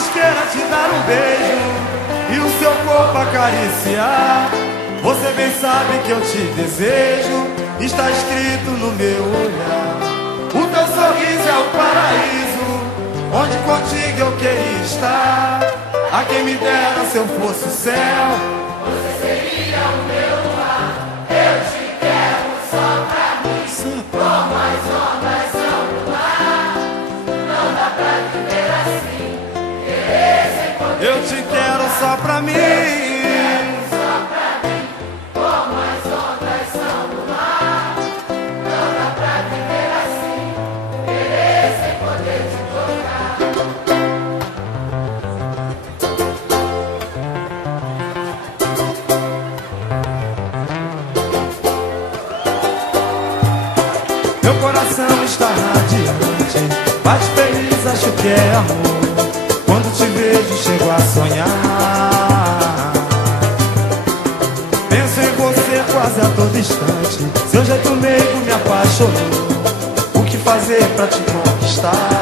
mas queira te dar um beijo e o seu corpo acariciar. Você bem sabe que eu te desejo, está escrito no meu olhar. O teu sorriso é o paraíso, onde contigo eu queria estar. A quem me dera se eu fosse o céu, você seria o meu luar. Eu te quero só pra mim, como as ondas são no mar. Não dá pra viver assim, querer sem poder. eu te quero só pra mim. Só pra mim, como as ondas são no mar. Não dá pra viver assim, querer sem poder te tocar. Meu coração está radiante, bate feliz, acho que é amor. Quando te vejo, chego a sonhar. Penso em você quase a todo instante. Seu jeito meigo me apaixonou. O que fazer pra te conquistar?